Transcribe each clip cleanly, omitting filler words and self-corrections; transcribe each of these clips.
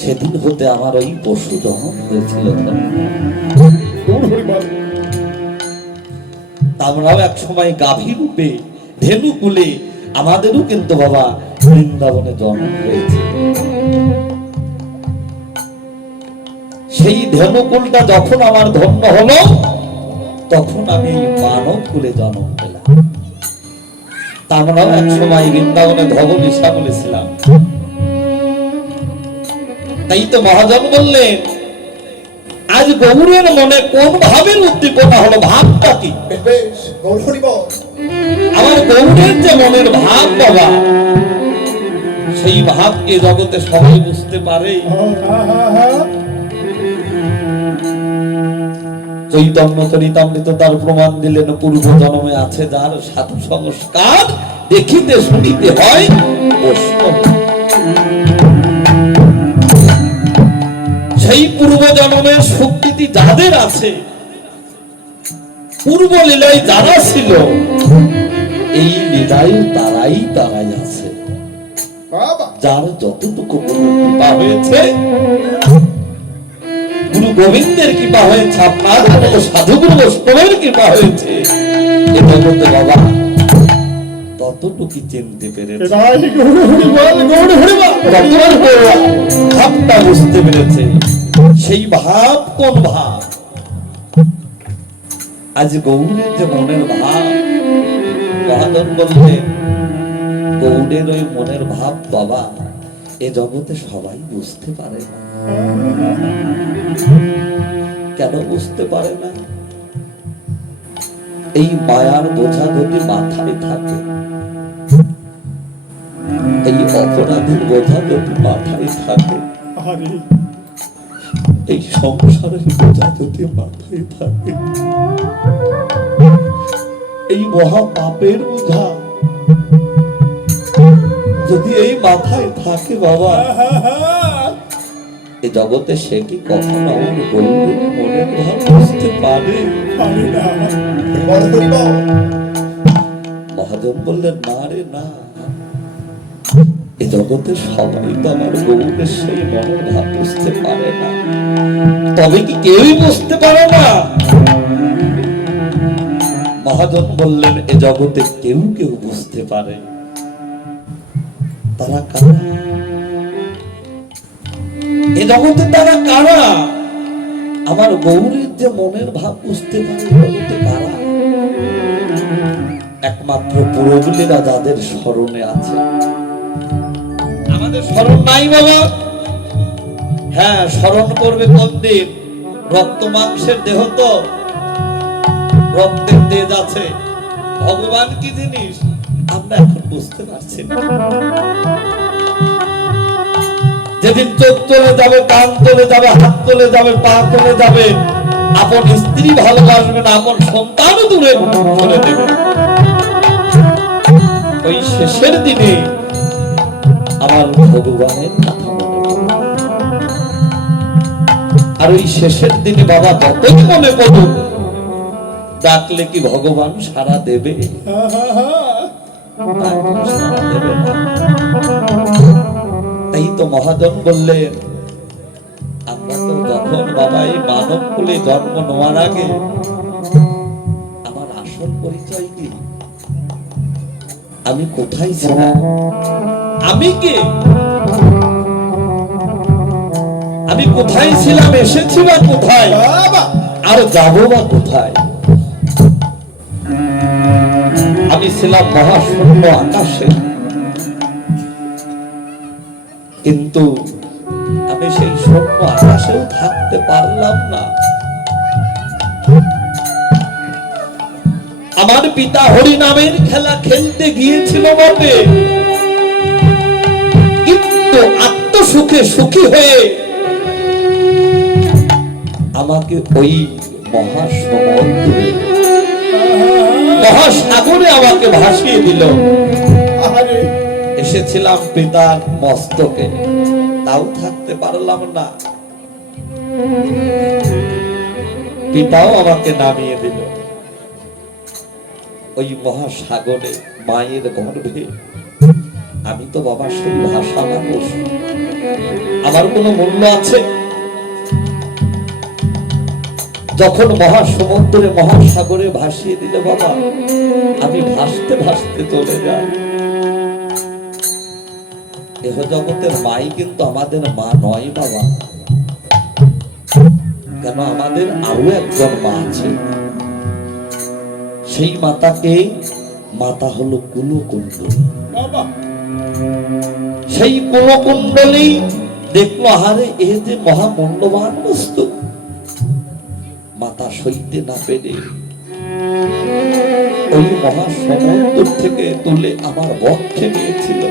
সেদিন হতে আমার ওই পশু দমন হয়েছিল। আমরাও এক সময় গাভী রূপে ধেনু কুলে আমাদেরও কিন্তু বাবা বৃন্দাবনে জন্ম হয়েছে। সেই ধেনুকুলটা যখন আমার ধন্য হলো তখন আমি মানব কুলে জন্ম পেলাম। আমরাও এক সময় বৃন্দাবনে ধবলিশা বলেছিলাম। তাই তো মহাজন বললেন আজ গৌরের মনে কোন ভাবের উদ্দীপনা হলো, ভাবটা কি? আমার গৌরের যে মনের ভাব বাবা, সেই ভাবকে জগতে সবাই বুঝতে পারে। চৈতন্য চরিতামৃত তার প্রমাণ দিলেন, পূর্ব জন্মে আছে যার সাধু সংস্কার, দেখিতে শুনিতে হয় বৈষ্ণব। সেই পূর্ব জন্মের স্বীকৃতি যাদের আছে, পূর্ব লীলায় যারা ছিল, এই লীলায় তারাই আছে। যার যতটুকু কৃপা হয়েছে, গুরু গোবিন্দের কৃপা হয়েছে, আপনার মতো সাধুগুরু বৈষ্ণবের কৃপা হয়েছে, এটা বলতে বাবা ততটুকু চিনতে পেরেছে, ভাবটা বুঝতে পেরেছে। সেই ভাব কোন ভাব? আজ গৌরের যে মনের ভাব, মহাজন বললেন গৌরের ওই মনের ভাব বাবা এ জগতে সবাই বুঝতে পারে না। কেন বুঝতে পারে না? এই মায়ার বোঝা যদি মাথায় থাকে, এই অপরাধীর বোঝা যদি মাথায় থাকে, এই সংসারের বোঝা যদি মাথায় থাকে, এই মহা পাপের বোঝা যদি এই মাথায় থাকে বাবা, এই জগতে সে কি কখনো আমার গৌরের মনের ভাব বুঝতে পারে? মহাজন বললেন না রে না, এই জগতে সবাই তো আমার গৌরের সেই মনের ভাব বুঝতে পারে না। তবে কি কেউই বুঝতে পারে না? মহাজন বললেন এ জগতে কেউ কেউ বুঝতে পারে। তারা কারা? এ জগতে তারা কারা? আমার গৌরের যে মনের ভাব বুঝতে পারে, জগতে কারা? একমাত্র পুরোগুলিরা যাদের স্মরণে আছে। আমাদের স্মরণ নাই বাবা। হ্যাঁ, স্মরণ করবে কোন দিন? রক্ত মাংসের দেহ তো, রক্তের তেজ আছে। ভগবান কি জিনিস আমরা এখন বুঝতে পারছি না। যেদিন চোখ চলে যাবে, কান চলে যাবে, হাত চলে যাবে, পা চলে যাবে, আপন স্ত্রী ভালোবাসবে না, আপন সন্তানও দূরে চলে দেবে, ওই শেষের দিনে আমার ভগবানের কথা মনে পড়বে। আর ওই শেষের দিনে বাবা যতই মনে পড়ুক, ডাকলে কি ভগবান সাড়া দেবে? সাড়া দেবে না। তাই তো মহাজন বললেন আমরা তো যখন বাবা এই মানব কুলে জন্ম নেওয়ার আগে আমার আসল পরিচয় কি? আমি কোথায় ছিলাম? আমি কে? আমি কোথায় ছিলাম? এসেছি বা কোথায়? আর যাবো বা কোথায়? আমি ছিলাম মহাশূন্য আকাশে, কিন্তু আমি সেই শূন্য আকাশেও থাকতে পারলাম না। আমার পিতা হরি নামের খেলা খেলতে গিয়েছিল বটে, কিন্তু আত্মসুখে সুখী হয়ে আমাকে ওই মহাসমুদ্রে, মহাসাগরে আমাকে ভাসিয়ে দিল। এসেছিলাম পিতার মস্তকে, তাও থাকতে পারলাম না। পিতাও আমাকে নামিয়ে দিল ওই মহাসাগরে, মায়ের গর্ভে। আমি তো বাবা সেই ভাষা মানুষ। আমার কোনো মূল্য আছে? যখন মহাসমুদ্রে মহাসাগরে ভাসিয়ে দিলে বাবা, আমি ভাসতে ভাসতে চলে যাই। এহ জগতের মাই কিন্তু আমাদের মা নয় বাবা। কেন? আমাদের আরো একজন মা আছে। সেই মাতাকে মাতা হলো কুলকুণ্ডলী। সেই কুলকুণ্ডলী দেখলো, আহারে এ যে মহামূল্যবান বস্তু। মাতা সইতে না পেরে ওই মহাসমুদ্র থেকে তুলে আমার বক্ষে নিয়েছিল।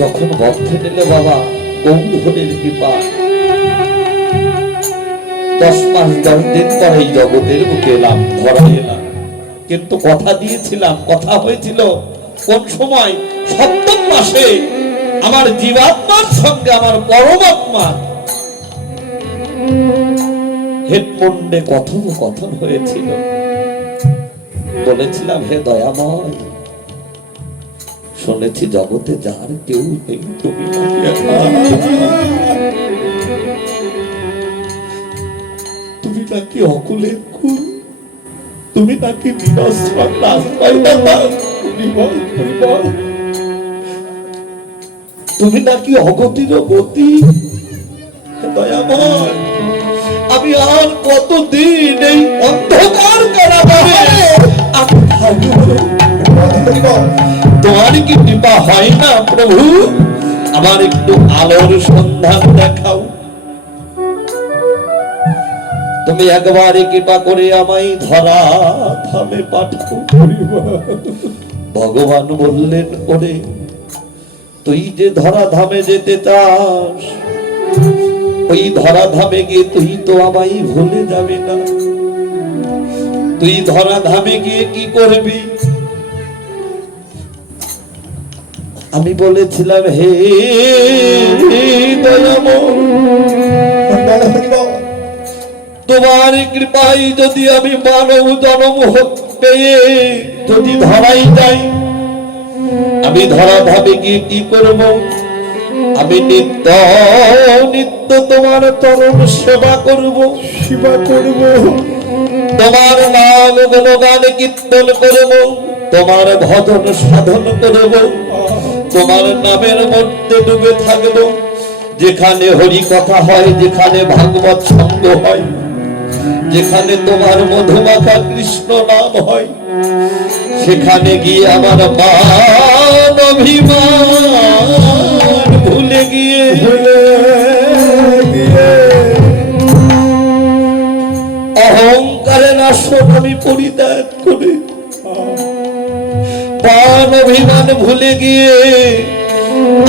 যখন বক্ষে নিলে বাবা, গৌরহরের কৃপা 10 মাস 10 দিন পর এই জগতের বুকে এলাম, ধরা এলাম। কিন্তু কথা দিয়েছিলাম, কথা হয়েছিল কোন সময়? 7ম মাসে আমার জীবাত্মার সঙ্গে আমার পরমাত্মা হেডমন্ডে কথোপকথন হয়েছিল। বলেছিলাম, হে দয়াময়, শুনেছি জগতে যার কেউ নেই, তুমি নাকি অকুলের কুল, তুমি নাকি বিনশ্বর রাস্তায় দাদা, তুমি নাকি অগতির গতি। দয়াময়, আমি আর কতদিন এই অন্ধকার কারাগারে আমি থাকবো? তোমার কি কৃপা হয় না প্রভু? আমার একটু আলোর সন্ধান দেখাও। তুমি একবারে কৃপা করে আমায় ধরা ধামে পাঠাও। ভগবান বললেন, ওরে তুই যে ধরা ধামে যেতে চাস, ওই ধরা ধামে গিয়ে তুই তো আমায় ভুলে যাবে না। তুই ধরা ধামে গিয়ে কি করবি? আমি বলেছিলাম, হে দয়াময়, তোমার কৃপায় যদি আমি মানব জন্ম পেয়ে যদি ধরাই যাই, আমি ধরা ধামে গিয়ে কি করব? আমি নিত্য নিত্য তোমার চরণ সেবা করব, তোমার নাম গুণগান কীর্তন করব, তোমার ভজন সাধন করব, তোমার নামের মধ্যে ডুবে থাকব। যেখানে হরি কথা হয়, যেখানে ভাগবত সঙ্গ হয়, যেখানে তোমার মধুমাখা কৃষ্ণ নাম হয়, সেখানে গিয়ে আমার মান অভিমান ভুলে গিয়ে অহংকারের আসন আমি পরিত্যাগ করে, মান অভিমান ভুলে গিয়ে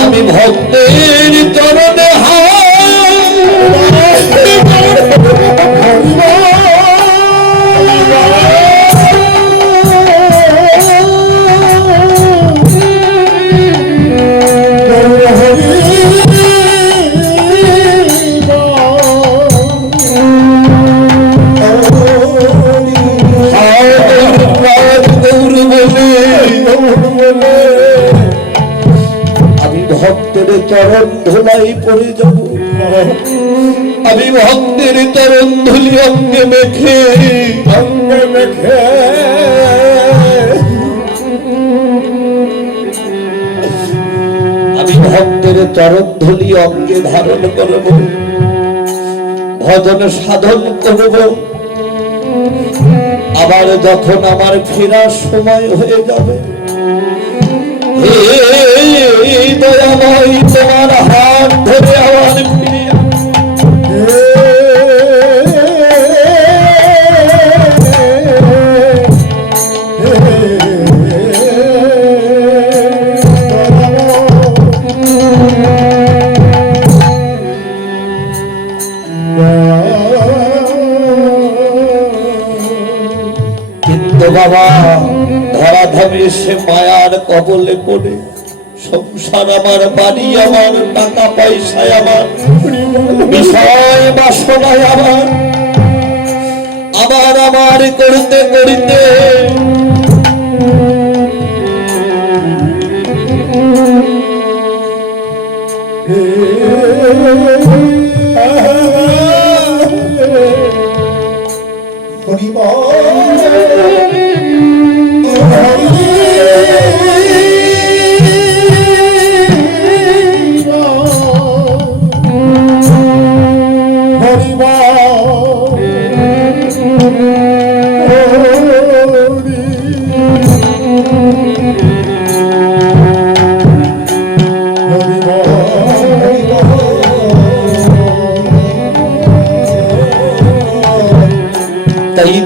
আমি ভক্তের চরণে চরণ ধুলাই পড়ে যাব। আমি ভক্তের চরণ ধুলি অঙ্গে মেখে আমি ভক্তের চরণ ধুলি অঙ্গে ধারণ করব, ভজন সাধন করব। আবার যখন আমার ফেরার সময় হয়ে যাবে, দয়াময় তোমার হাত ধরে আবার ফিরে কিন্তু বাবা, ধরাধামে সে মায়ার কবলে পড়ে সংসার আমার, বাড়ি আমার, টাকা পয়সায় আমার, বিষয় বাসনায় আমার, আমার করতে করতে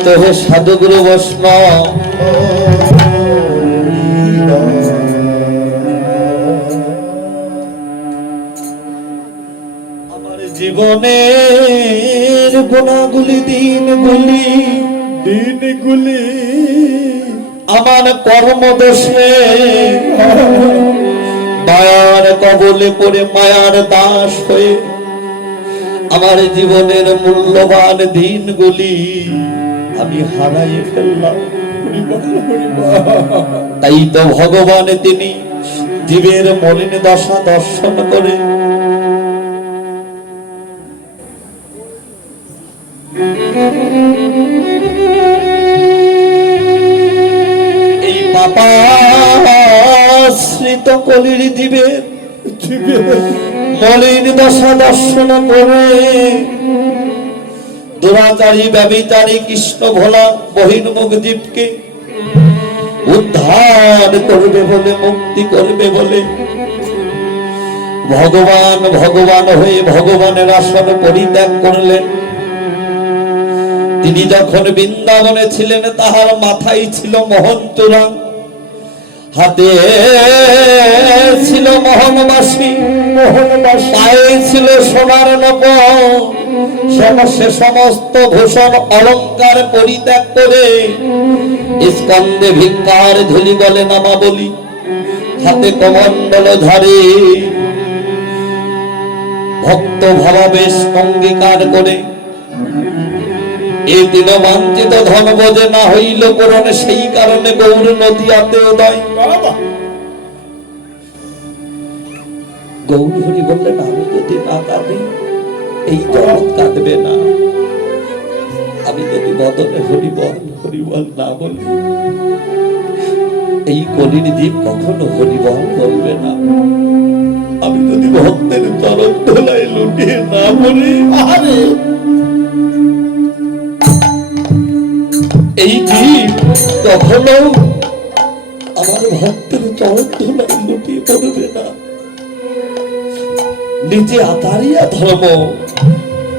তো হে সাধুগুরু বৈষ্ণব, আমার জীবনের গুণাগুলি দিনগুলি আমার কর্মদোষে মায়ার কবলে পড়ে মায়ার দাস হয়ে আমার জীবনের মূল্যবান দিনগুলি আমি হারাই ফেললাম। তাই তো ভগবান তিনি জীবের মলিন দশা দর্শন করে এই পাপাশ্রিত কলির জীবের মলিন দশা দর্শন করে দুরাচারী ব্যভিচারী কৃষ্ণ ভোলা বহির্মুখ জীবকে উদ্ধার করবে বলে, মুক্তি করবে বলে ভগবান ভগবান হয়ে ভগবানের আসন পরিত্যাগ করলেন। তিনি যখন বৃন্দাবনে ছিলেন তাহার মাথায় ছিল মোহনচূড়া, হাতে ছিল মোহনবাসী, পায়ে ছিল সোনার নকল। সে সমস্ত ভূষণ অলঙ্কার পরিত্যাগ করে স্কন্ধে ভিক্ষার ঝুলি বলে নামাবলী, হাতে কমণ্ডল ধারে ভক্ত ভাবাবেশ অঙ্গীকার করে এই দিন বাঞ্ছিত ধন বোঝে না হইল পূরণ, সেই কারণে গৌর নদীয়াতে উদয়। গৌর হরি বললেন আমি যদি না কাঁদি এই জগৎ কাঁদবে না, আমি যদি বদনে হরিবল হরিবল না বলি এই কলির জীব কখনো হরিবল বলবে না। আমি যদি ভক্তের চরণ ধুলায় লুটিয়ে না বলি আরে এই জীব কখনো আমার ভক্তের চরণ ধুলায় লুটিয়ে পড়বে না। নিজে আতারিয়া ধর্ম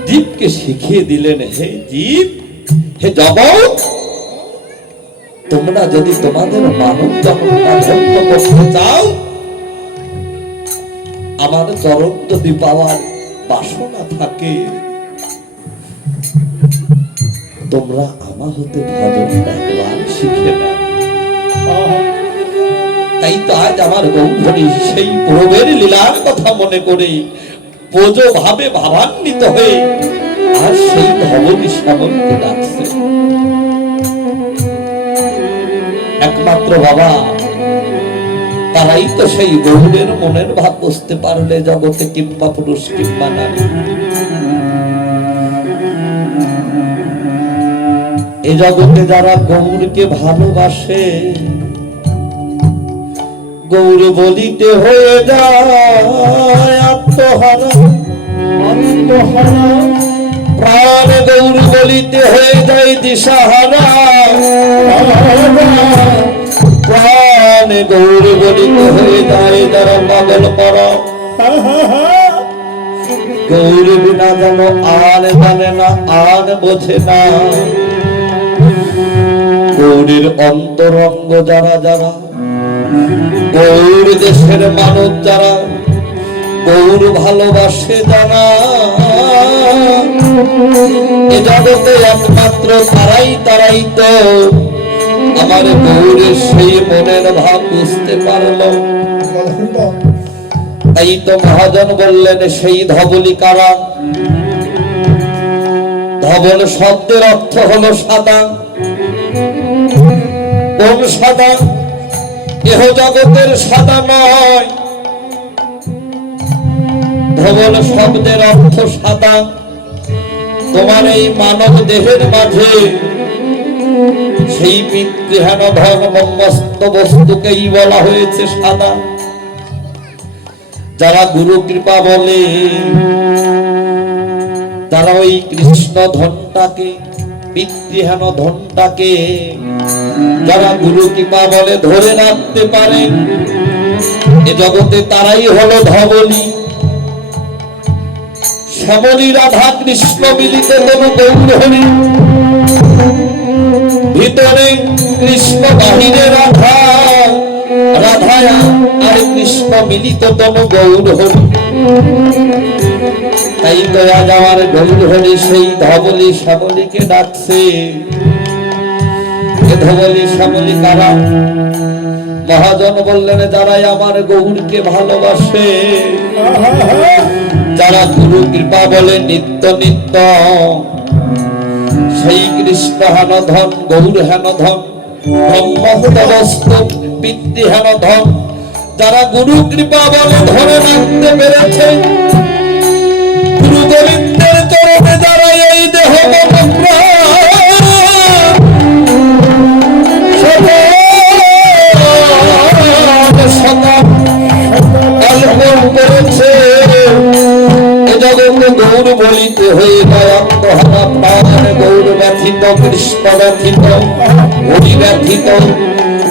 জীবকে শিখিয়ে দিলেন, হে জীব, হে জগৎ, তোমরা যদি তোমাদের মানব জন্মটা ধন্য করতে চাও, আমার চরণ যদি পাওয়ার বাসনা থাকে, তোমরা আমা হতে ভজন একবার শিখে নাও। তাই তো আজ আমার গৌরী সেই প্রভের লীলার কথা মনে করে বোঝো ভাবে ভাবান্বিত হয়ে আর সেই ধবনী শ্যামলকে ডাকছে। একমাত্র বাবা তারাই তো সেই গৌরের মনের ভাব বুঝতে পারলে জগতে কিংবা পুরুষ কিংবা নারী। এ জগতে যারা গৌরকে ভালোবাসে গৌর বলিতে হয়ে যায় আত্মহারা, প্রাণ গৌর বলিতে হয়ে যায় দিশাহারা, প্রাণ গৌর বলিতে হয়ে যায় যারা পাগল করা। গৌর বিনা যেন আর জানে না, আর বোঝে না। গৌরীর অন্তরঙ্গ যারা যারা, গৌর দেশের মানুষ যারা, গৌর ভালোবাসে যারা, এ জগতে একমাত্র তারাই তো আমার গৌরের সেই মনের ভাব বুঝতে পারল। তাই তো মহাজন বললেন সেই ধবলি কারা। ধবল শব্দের অর্থ হলো সাদা। কোন সাদা? এহ জগতের সাদা নয়। ধবল শব্দের অর্থ সাদা। তোমার এই মানব দেহের মাঝে সেই পিতৃহান ধন মস্ত বস্তুকেই বলা হয়েছে সাদা। যারা গুরু কৃপা বলে, তারা ওই কৃষ্ণ ধনটাকে, পিতৃহান ধনটাকে যারা গুরু কৃপা বলে ধরে রাখতে পারে, এ জগতে তারাই হলো ধবলী। শ্যামলী রাধা কৃষ্ণ মিলিত কোন গৌর হরি। ভিতরে কৃষ্ণ বাহিরে রাধা, রাধা আর কৃষ্ণ মিলিত তম গৌর হরি। তাই তো আজ আমার গৌর হরি সেই ধবলি শ্যামলীকে ডাকছে। ধবলি শ্যামলী কারা? মহাজন বললেন যারাই আমার গৌরকে ভালোবাসে, যারা গুরু কৃপা বলে নিত্য নিত্য, সেই কৃষ্ণ হেন ধন, গৌর হেন ধন, ব্রহ্মস্তবস্তু পিতৃ হেন ধন, যারা গুরু কৃপা বলে ধরে রাখতে পেরেছে, গুরু গোবিন্দের চরণে যারা এই দেহ করেছে, এ জগতে গৌর বলিতে হয়ে যায় আত্মহারা প্রাণ। গৌর ব্যথিত, কৃষ্ণ ব্যথিত, হরি ব্যথিত,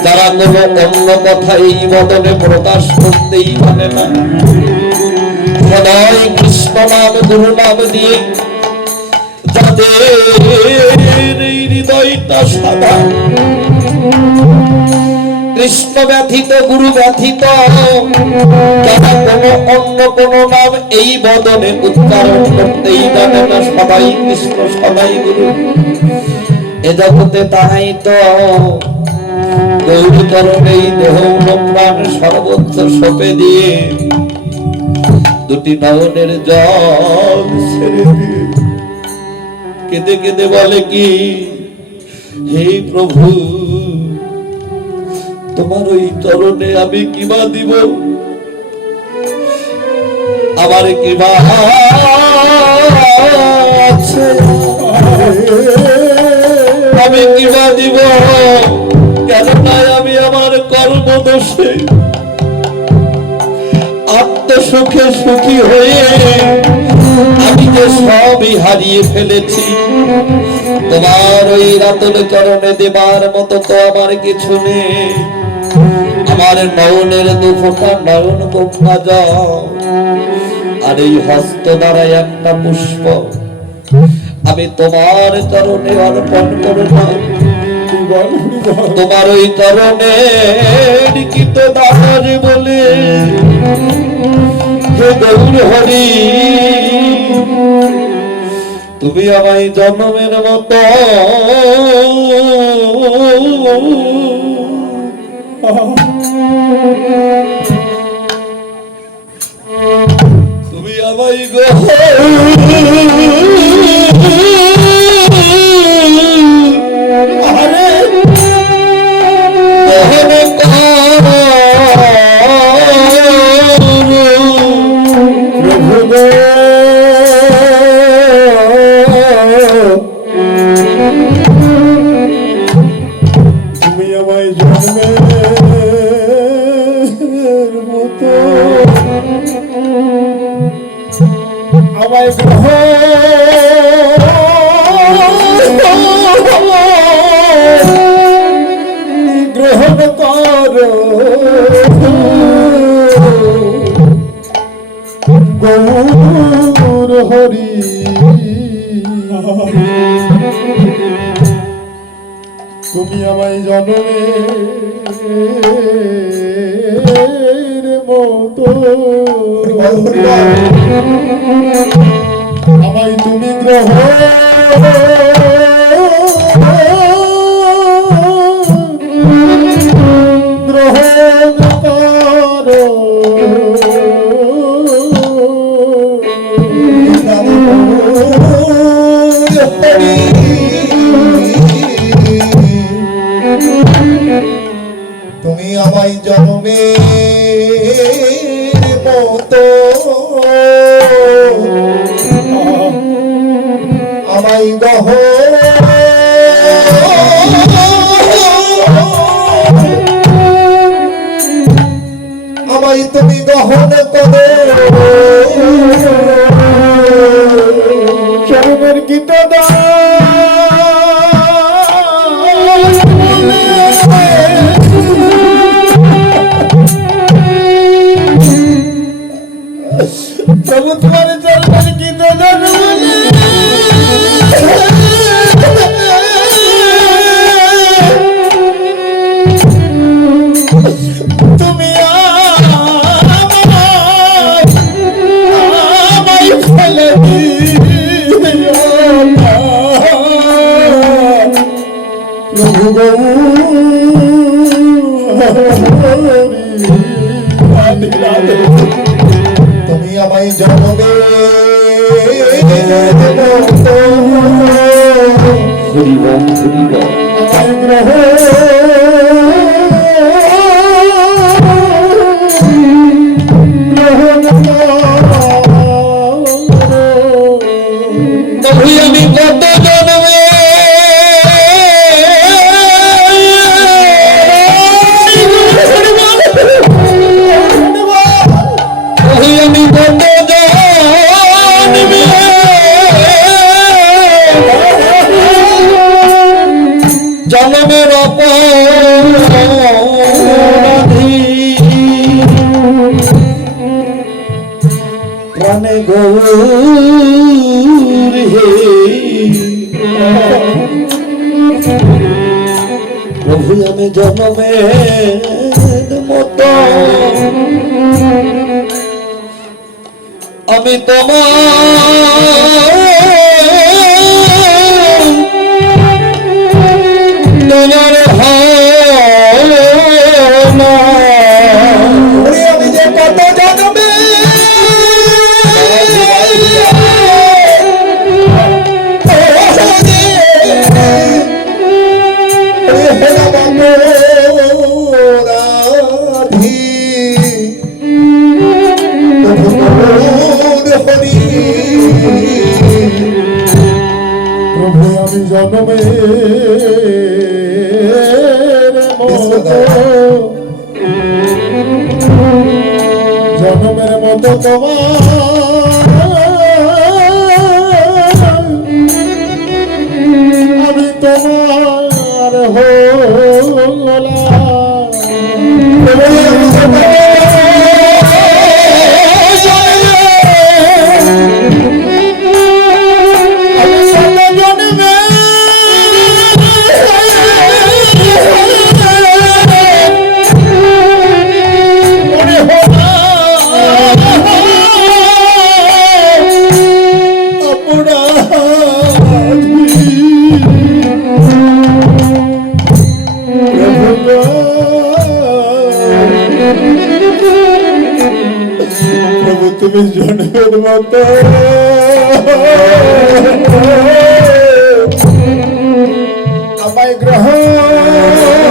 যারা কোনো অন্য কথা এই বদনে প্রকাশ করতেই পারে না, সদাই কৃষ্ণ নাম গুরু নাম দিয়ে যাদের এই হৃদয়টা সাদা, কৃষ্ণ ব্যথিত, গুরু ব্যথিত, যারা কোনো অন্য কোন নাম এই বদনে উচ্চারণ করতেই জানে না, সবাই কৃষ্ণ সবাই গুরু, এ জগতে তাহাই তো গৌর চরণে দেহ প্রাণ সর্বোচ্চ সঁপে দিয়ে দুটি নয়নের জল ছেড়ে দিয়ে কেঁদে কেঁদে বলে কি, হে প্রভু তোমার ওই চরণে আমি কিবা দিব, আমার কিবা আছে, আমি কিবা দিব, কেননা আমি আমার কর্মদোষে আত্মসুখে সুখী হয়ে আমি যে সবই হারিয়ে ফেলেছি, তোমার ওই রাতুল চরণে দেবার মতো তো আমার কিছু নেই। আমার নয়নের দুফোঁটা নয়ন গঙ্গা জল আর এই হস্ত দ্বারাই একটা পুষ্প আমি তোমার চরণে অর্পণ করলাম। তোমার ওই চরণে লিখিত দাস বলে, হে গৌর হরি তুমি আমায় জন্মের মতো তুমি আমায় গ্রহণ করো গৌর হরি। তুমি আমায় জন্মের মতো আমায় তুমি গ্রহণ করো তুমি আমায় জন্মের মতো আমায় আমায় তুমি গ্রহণ করো চরণের গীত প্রভু তোমার চরণের গীত তুমি আমায় ফেলে দিও না প্রভু গো রাধে রাধে তুমি আমায় জন্মে আমায় গ্রহ আমি কত জন্মে আমি কত জন্মের অপরাধী প্রাণে গৌর হে প্রভু আমি জন্মের মতো আমি তোমার আমি যে কত জন্মে প্রভু আমি জন্মে জন্মের মতো আমি তোমার প্রভু তুমি জন্মের মতো আমায় গ্রহণ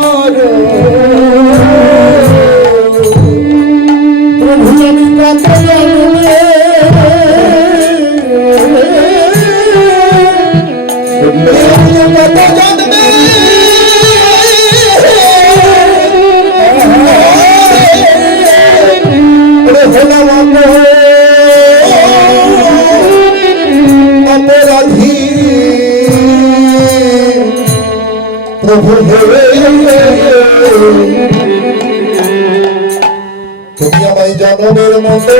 করো প্রভু আমি কত জন্মে অপরাধী প্রভু তুমি আমায় জন্মের মতো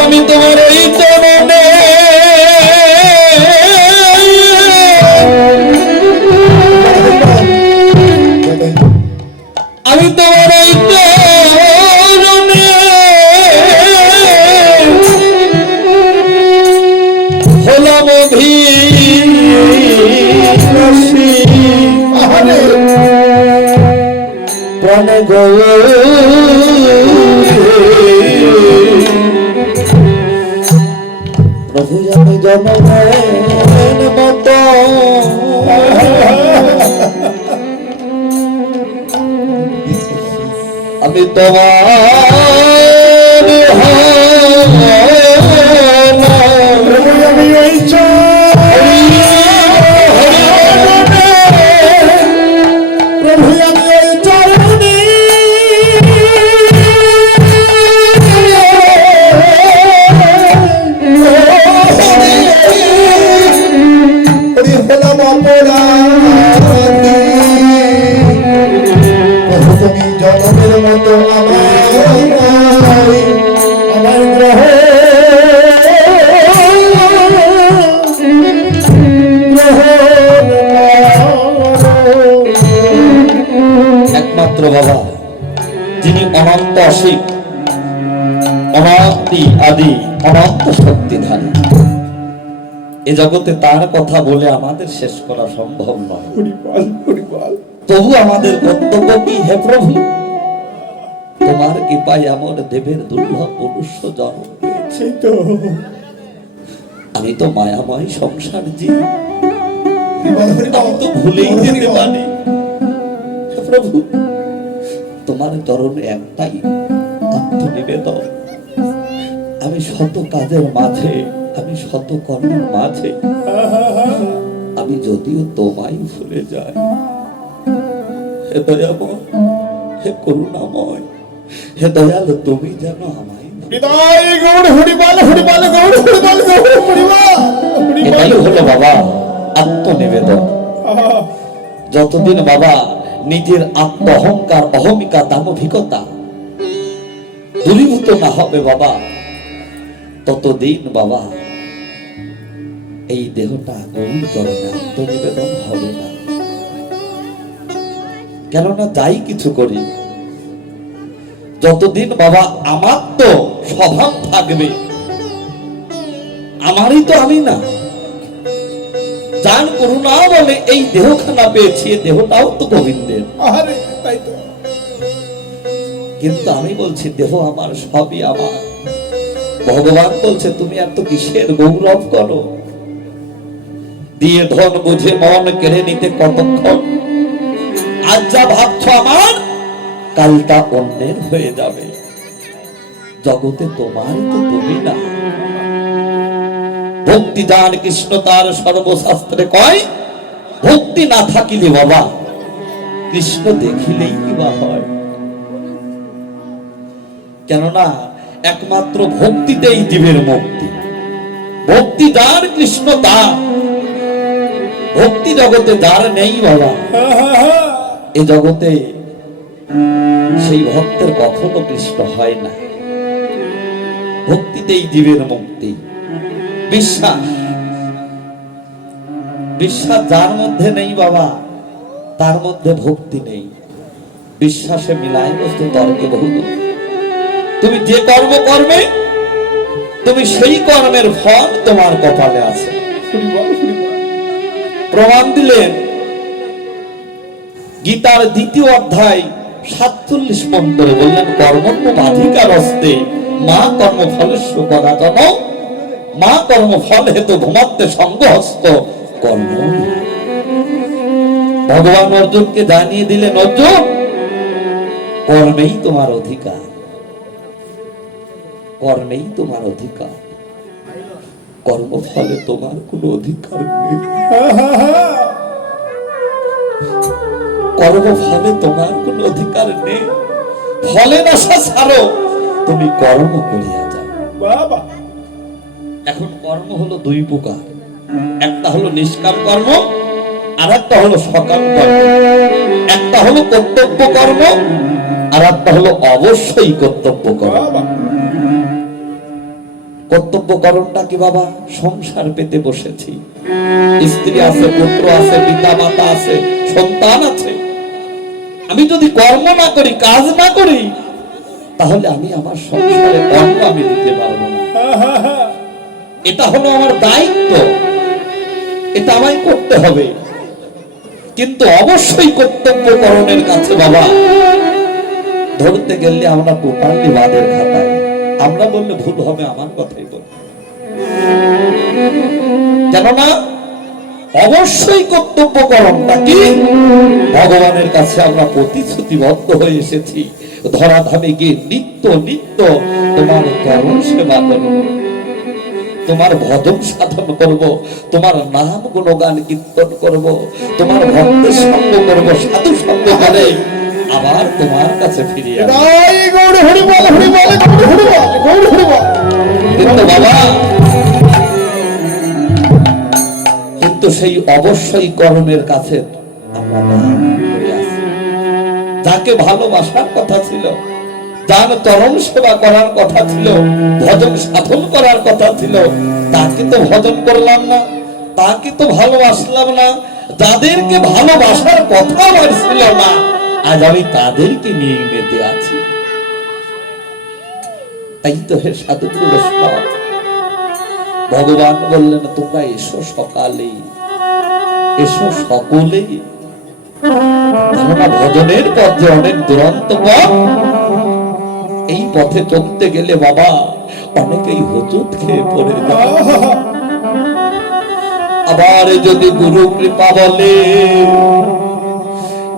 আমি তোমার এই জন্মে আমি তোমার এই জন্মে হলাম অভিলাষী প্রাণে গৌর প্রভু আমি জন্মের মতো আমি তোমার আমি এই প্রভু আমি এই চরণে হলাম অপরাধী প্রভু তুমি জন্মের মতো আমার অনাদি আদি অনন্ত শক্তিধারী। এ জগতে তার কথা বলে আমাদের শেষ করা সম্ভব নয়। তবু আমাদের কর্তব্য কি, হে প্রভু, তোমার কৃপায় আমার দেবের দুর্লভ মনুষ্য জন্ম পেয়েছে। আমি তো মায়াময় সংসার জীব, আমি তো ভুলেই যেতে পারি। হে প্রভু, তোমার চরণে একটাই আত্মনিবেদন। আমি শত কাজের মাঝে, আমি শত কর্মের মাঝে, আমি যদিও তোমায় ভুলে যাই, হে দয়াময়, হে করুণাময়, হে দয়ালু, তুমি যেন আমায় এটাই হলো বাবা আত্মনিবেদন। যতদিন বাবা নিজের আত্ম অহংকার, অহমিকা, দাম্ভিকতা দূরীভূত না হবে বাবা, ততদিন বাবা এই দেহটা গৌর চরণে আত্মনিবেদন হবে না। কেননা যাই কিছু করি, যতদিন বাবা আমার তো স্বভাব থাকবে, আমারই তো আমি না, যার করুণা বলে এই দেহখানা পেয়েছি, এই দেহটাও তো গোবিন্দের। কিন্তু আমি বলছি দেহ আমার, সবই আমার। ভগবান বলছে তুমি এত কিসের গৌরব করো? দিয়ে ধন বুঝে মন কেড়ে নিতে কতক্ষণ? আজ যা ভাবছো আমার, কালটা অন্যের হয়ে যাবে। জগতে তোমারই তো তুমি না। ভক্তি জান কৃষ্ণ তার সর্বশাস্ত্রে কয়, ভক্তি না থাকিলে বাবা কৃষ্ণ দেখিলেই কি বা হয়? কেননা একমাত্র ভক্তিতেই জীবের মুক্তি। ভক্তি যার কৃষ্ণ তার। ভক্তি জগতে যার নেই বাবা, এ জগতে সেই ভক্তের কখনো কৃষ্ণ হয় না। ভক্তিতেই জীবের মুক্তি। বিশ্বাস, বিশ্বাস যার মধ্যে নেই বাবা, তার মধ্যে ভক্তি নেই। বিশ্বাসে মিলায় বস্তু তর্কে বহু। তুমি যে কর্ম করবে, তুমি সেই কর্মের ফল তোমার কপালে আছে। প্রমাণ দিলেন গীতার 2য় অধ্যায় 47 মন্ত্রে, বললেন কর্মণ্যধিকার হস্তে মা কর্ম ফলেস্য কদাচন মা কর্ম ফল হেতু ভূমাত্মে সঙ্গহস্ত কর্ম। ভগবান অর্জুনকে জানিয়ে দিলেন, অর্জুন কর্মেই তোমার অধিকার, কর্মেই তোমার অধিকার, কর্মফলে তোমার কোনো অধিকার নেই। কর্মফলে তোমার কোনো অধিকার নেই। ফলে আশা ছাড়ো, তুমি কর্ম করিয়া যাও। এখন কর্ম হলো 2 প্রকার, একটা হলো নিষ্কাম কর্ম, আর একটা হলো সকাম কর্ম। একটা হলো কর্তব্য কর্ম, আর একটা হলো অবশ্যই কর্তব্য কর্ম। কর্তব্য কর্মটা কি বাবা? সংসার পেতে বসেছি, স্ত্রী আছে, পুত্র আছে, পিতা মাতা আছে, সন্তান আছে। আমি যদি কর্ম না করি, কাজ না করি, তাহলে আমি আমার সংসারে কর্ম আমি দিতে পারবো না। এটা হলো আমার দায়িত্ব, এটা আমায় করতে হবে। কিন্তু অবশ্যই কর্তব্য করণের কাছে বাবা ধরতে গেলে আমরা টোটালি বাদের খাতায়। আমরা বললে ভুল হবে, আমার কথাই বল। কেননা অবশ্যই কর্তব্য করণটা কি? ভগবানের কাছে আমরা প্রতিশ্রুতিবদ্ধ হয়ে এসেছি, ধরাধামে গিয়ে নিত্য নিত্য তোমার চরণ সেবা করব, তোমার ভজন সাধন করব, তোমার নাম গুণগান কীর্তন করব, তোমার ভক্তের সঙ্গ করব, সাধু সঙ্গ করে আবার তোমার কাছে ফিরে আসব। কিন্তু বাবা, কিন্তু সেই অবশ্যই কর্মের কাছে আমরা ফিরে আসি। যাকে ভালোবাসার কথা ছিল, যার চরণ সেবা করার কথা ছিল, ভজন সাধন করার কথা ছিল, তাকে তো ভজন করলাম না, তাকে তো ভালোবাসলাম না। যাদেরকে ভালোবাসার কথা আমার ছিল না, আজ আমি তাদেরকে নিয়ে মেতে আছি। তাই তো হে সাধুগুরু বৈষ্ণব, ভগবান বললেন তোমরা এসো সকালে, এসো সকলেই। কেননা ভজনের পথ যে অনেক দুরন্ত পথ, এই পথে চলতে গেলে বাবা অনেকেই হোঁচট খেয়ে পড়ে যায়। আবার যদি গুরু কৃপা বলে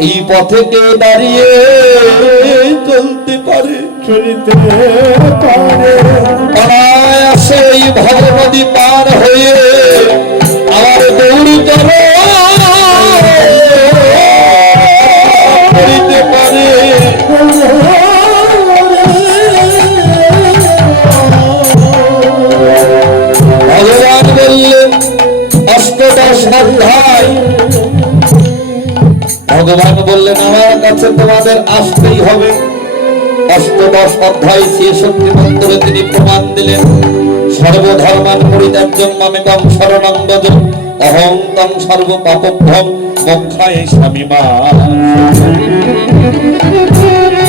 এই পথে কেউ দাঁড়িয়ে চলতে পারে, চলিতে পারে, অনায়াসে এই ভগবতী পার হয়ে আমার গৌরী করিতে পারে। ভগবান বললেন অষ্টদশ অধ্যায়, ভগবান বললেন আমার কাছে তোমাদের আসতেই হবে। অষ্টদশ অধ্যায় ৬৬ মন্ত্রে তিনি প্রমাণ দিলেন সর্বধর্মান পরিত্যাজ্যং মামেকং শরণং ব্রজ অহং তং সর্ব পাপভ্যং মোক্ষায় স্বামীমাম।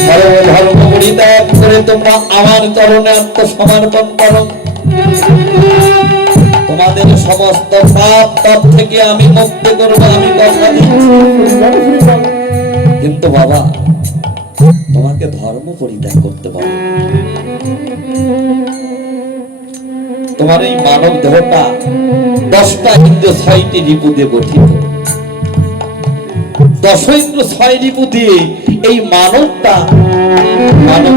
সর্বধর্ম পরিত্যাগ করে তোমরা আমার চরণে আত্মসমর্পণ করো, তোমাদের সমস্ত পাপ তাপ থেকে আমি মুক্ত করবো, আমি কথা দিচ্ছি। কিন্তু বাবা তোমাকে ধর্ম পরিত্যাগ করতে পারো। তোমার এই মানব দেহটা 10টা ইন্দ্রিয় 6টি রিপু দিয়ে গঠিত। 10 ইন্দ্রিয় 6 রিপু দিয়ে এই মানবটা মানব।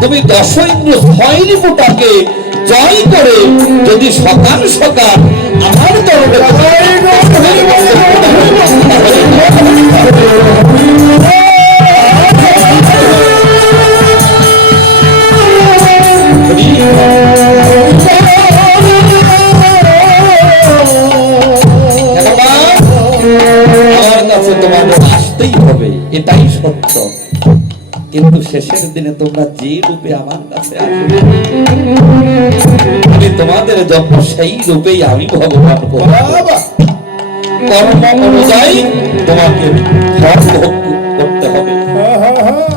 তুমি 10 ইন্দ্রিয় 6 রিপুটাকে জয় করে যদি সকাল সকাল আমার তরফে আমার কাছে তোমাদের আসতেই হবে, এটাই সত্য। কিন্তু শেষের দিনে তোমরা যে রূপে আমার কাছে আসবে আমি তোমাদের যখন সেই রূপেই আমি ভগবান কর্ম অনুযায়ী তোমাকে ভোগ করতে হবে।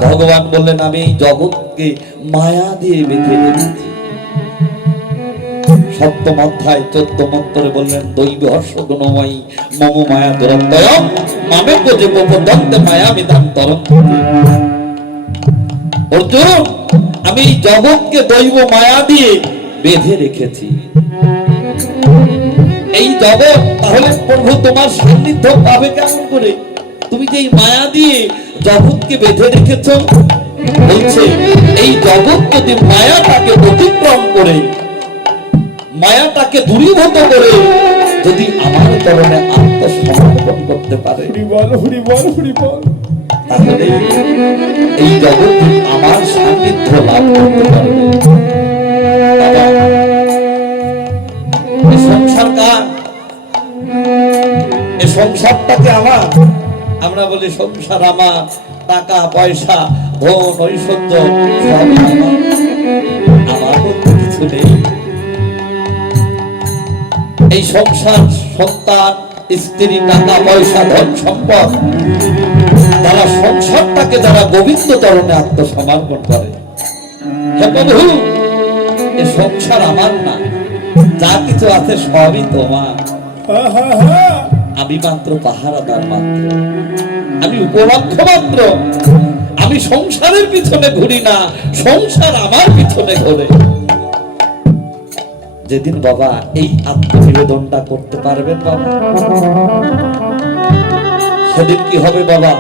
ভগবান বললেন আমি এই জগৎকে মায়া দিয়ে বেঁধে রেখেছি। সপ্তম অধ্যায় 14 মন্ত্রে বললেন দৈব হর্ষ গুণময়ী মম মায়া দুরন্তয় মামে যে গোপদন্তে মায়া বিধান তরঙ্গ। অর্জুন আমি এই জগৎকে দৈব মায়া দিয়ে বেঁধে রেখেছি। এই জগৎ তাহলে প্রভু তোমার সান্নিধ্য পাবে কেমন করে? তুমি যে এই মায়া দিয়ে জগৎকে বেঁধে রেখেছ, বলছে এই জগৎ যদি মায়াটাকে অতিক্রম করে, মায়াটাকে দূরীভূত করে যদি আমার চরণে আত্মসমর্পণ করতে পারে, তাহলে এই জগৎ আমার সান্নিধ্য লাভ করতে পারবে। সংসার কার? এই সংসারটাকে আমার, আমরা বলি সংসার আমার, টাকা পয়সা ধন ঐশ্বর্য সব আমার বলতে কিছু নেই। এই সংসার সন্তান স্ত্রী টাকা পয়সা ধন সম্পদ, তারা সংসারটাকে যারা গোবিন্দ চরণে আত্মসমর্পণ করে, হে প্রভু এই সংসার আমার না, যা কিছু আছে সবই তোমার, আমি মাত্র পাহারাদার মাত্র, আমি উপলক্ষ মাত্র, আমি সংসারের পিছনে ঘুরি না, সংসার আমার পিছনে ঘোরে। যেদিন বাবা এই আত্মনিবেদনটা করতে পারবেন বাবা, সেদিন কি হবে বাবা?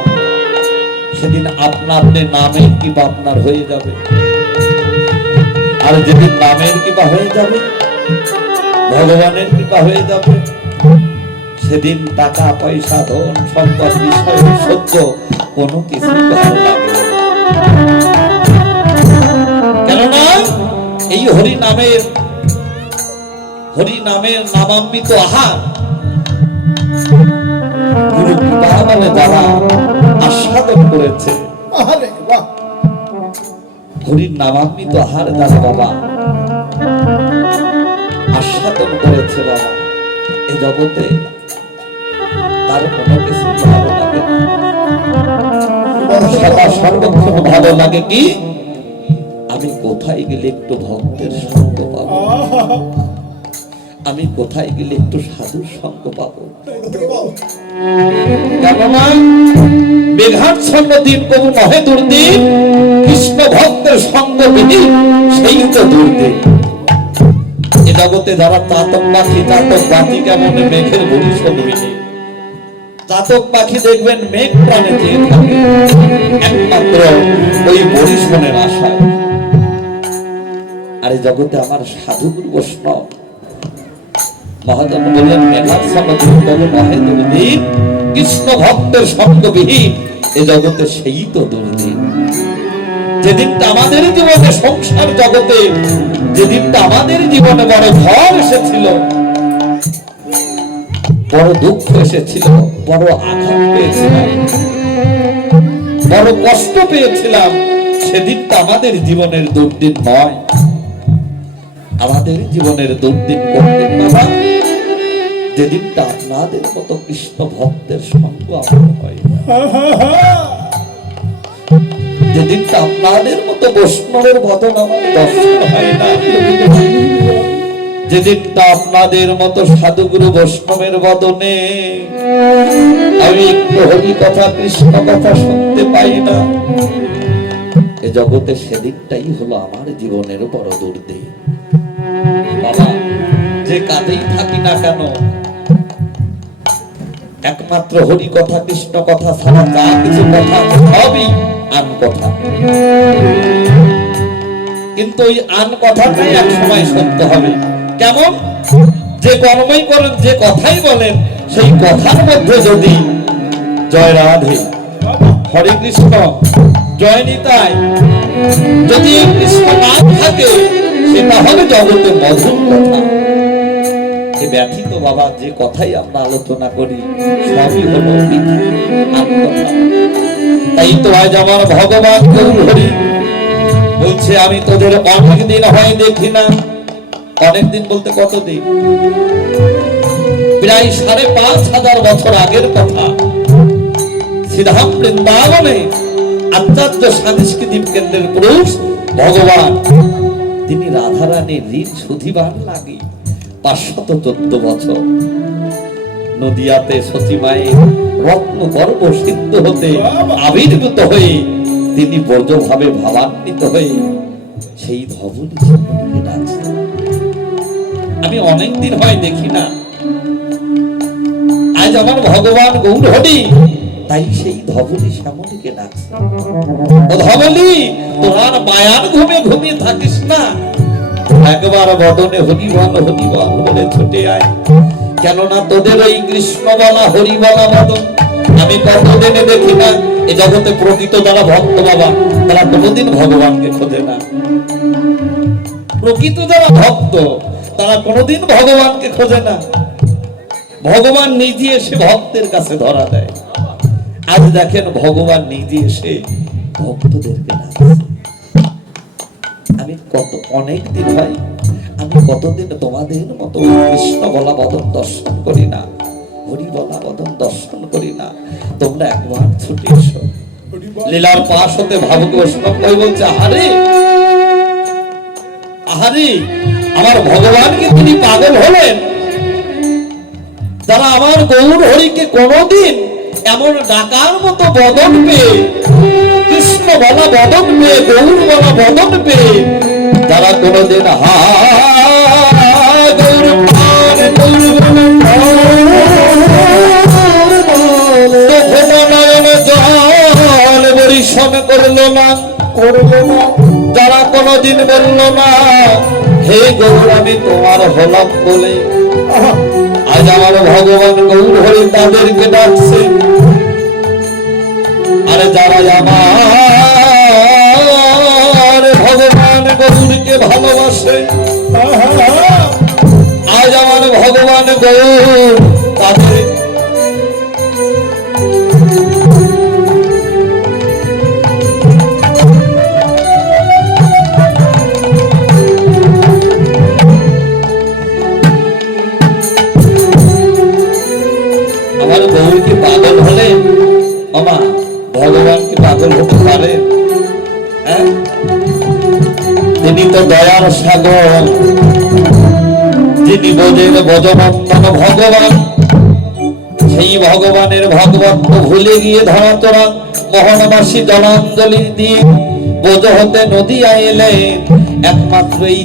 সেদিন আপনার নামের কিবা আপনার হয়ে যাবে। আর যেদিন নামের কিবা হয়ে যাবে, ভগবানের কৃপা হয়ে যাবে, সেদিন টাকা পয়সা ধন সম্পদ বিষয় সহ্য কোনো কিছু ভালো লাগবে না। কেননা এই হরি নামের নামামৃত আহার গুরু কৃপা বলে যারা আস্বাদন করেছে, হরির নামামৃত আহার যারা বাবা আস্বাদন করেছে বাবা, এই জগতে তার কোনো কিছু ভালো লাগে না। সদা সর্বক্ষণ ভালো লাগে কি আমি কোথায় গেলে একটু ভক্তের সঙ্গ পাবো, আমি কোথায় গেলে একটু সাধুর সঙ্গ পাবো। কেননা মেঘাচ্ছন্ন দিন প্রভু নহে দুর্দিন, কৃষ্ণ ভক্তের সঙ্গ বিহীন সেই তো দুর্দিন। এ জগতে যারা চাতক পাখি কেমন মেঘের ভবিষ্যৎ বিহীন। চাতক পাখি দেখবেন মেঘ প্রাণে চেয়ে থাকে একমাত্র ওই বরিশনের আশায়। আর এই জগতে আমার সাধুগুরু বৈষ্ণব মহাজন বললেন মেঘাচ্ছন্ন দিন প্রভু নহে দুর্দিন, কৃষ্ণ ভক্তের সঙ্গবিহীন এ জগতে সেই তো দুর্দিন। যেদিনটা আমাদের জীবনে সংসার জগতে, যেদিনটা আমাদের জীবনে বড় ঝড় এসেছিল, বড় দুঃখ এসেছিল, বড় আঘাত পেয়েছিলাম, বড় কষ্ট পেয়েছিলাম, সেদিনটা আমাদের জীবনের দুর্দিন নয়। আমাদের জীবনের দুর্দিন কোনদিন বাবা? যেদিনটা আপনাদের মতো কৃষ্ণ ভক্তের সঙ্গ আমার হয়, যেদিনটা আপনাদের মতো বৈষ্ণবের বদন আমার দর্শন হয় না, যেদিনটা আপনাদের মতো সাধুগুরু বৈষ্ণবের বদনে আমি একটু হরি কথা কৃষ্ণ কথা শুনতে পাই না, এ জগতে সেদিনটাই হলো আমার জীবনের বড় দুর্দিন। বাবা, যে কাজেই থাকি না কেন একমাত্র হরি কথা কৃষ্ণ কথা ছাড়া যা কিছু কথা সবই আন কথা। কিন্তু ওই আন কথাটাই এক সময় সত্য হবে। কেমন? যে কর্মই করেন, যে কথাই বলেন, সেই কথার মধ্যে যদি জয় রাধে, হরে কৃষ্ণ, জয় নিতাই যদি কৃষ্ণ নাম থাকে, সেটা হবে জগতে মধুর কথা। এ ব্যথিত বাবা যে কথাই আমরা আলোচনা করি সবই হলো আন কথা। তাই তো আজ আমার ভগবান গৌর হরি বলছে, আমি তোদের অনেকদিন হয় দেখি না। অনেকদিন বলতে কতদিন? প্রায় ৫,৫০০ বছর আগের কথা। শ্রীধাম বৃন্দাবনে আচার্য সাংস্কৃতিক কেন্দ্রের পুরুষ ভগবান তিনি রাধারানীর ঋণ শুধিবার লাগে ৫১৪ বছর নদিয়াতে সতীমায়ের রত্ন গর্ভ সিদ্ধ হতে আবির্ভূত হয়ে তিনি ব্রজভাবে ভাবান্বিত হয়ে সেই ধবনী শ্যামলীকে ডাকছেন। আমি অনেকদিন হয় দেখি না, আজ আমার ভগবান গৌর হরি তাই সেই ধবনী শ্যামলীকে ডাকছে। ও ধবলী, তোমার মায়ার ঘুমে ঘুমিয়ে থাকিস না, একবার বদনে হরিবল হরিবল বলে ছুটে আয়। কেননা তোদের ওই কৃষ্ণ বলা হরি বলা বদন আমি কতদিনে দেখি না। এ জগতে প্রকৃত যারা ভক্ত বাবা, তারা কোনোদিন ভগবানকে খোঁজে না। প্রকৃত যারা ভক্ত তারা কোনোদিন ভগবানকে খোঁজে না। ভগবান নিজে এসে ভক্তের কাছে ধরা দেয়। আজ দেখেন ভগবান নিজে এসে ভক্তদেরকে ডাকছে। আমি অনেক দিন হয়, আমি কতদিন তোমাদের মতো কৃষ্ণ বলা বদন দর্শন করি না, হরি বলা বদন দর্শন করি না। তোমরা একবার ছুটে এসো। লীলার পাশ হতে ভাবুক বৈষ্ণব কই বলছে, আহারে আহারে, আমার ভগবানকে তিনি পাগল হলেন। যারা আমার গৌর হরিকে কোনদিন এমন ডাকার মতো বদন পেয়ে, কৃষ্ণ বলা বদন পেয়ে, গৌর বলা বদন পেয়ে, যারা কোনদিন হা গৌর জল বরিশন করলো না, যারা কোনদিন বলল না হে গৌর আমি তোমার হলাম বলে, আজ আমার ভগবান গৌর হরি তাদেরকে ডাকছে। আরে যারা আমার ভগবান গৌরকে ভালোবাসে, আজ আমার ভগবান গৌর তাদের গৌর কি পাগল হলে বাবা ভগবান কি পাগল হতে পারে? তিনি তো দয়ার সাগর, যিনি বোঝেন বজনন্দন ভগবান। সেই ভগবানের ভগবত ভুলে গিয়ে ধরাতরা মোহনবাসী জলাঞ্জলি দিয়ে বোঝ হতে নদী আইলে একমাত্র এই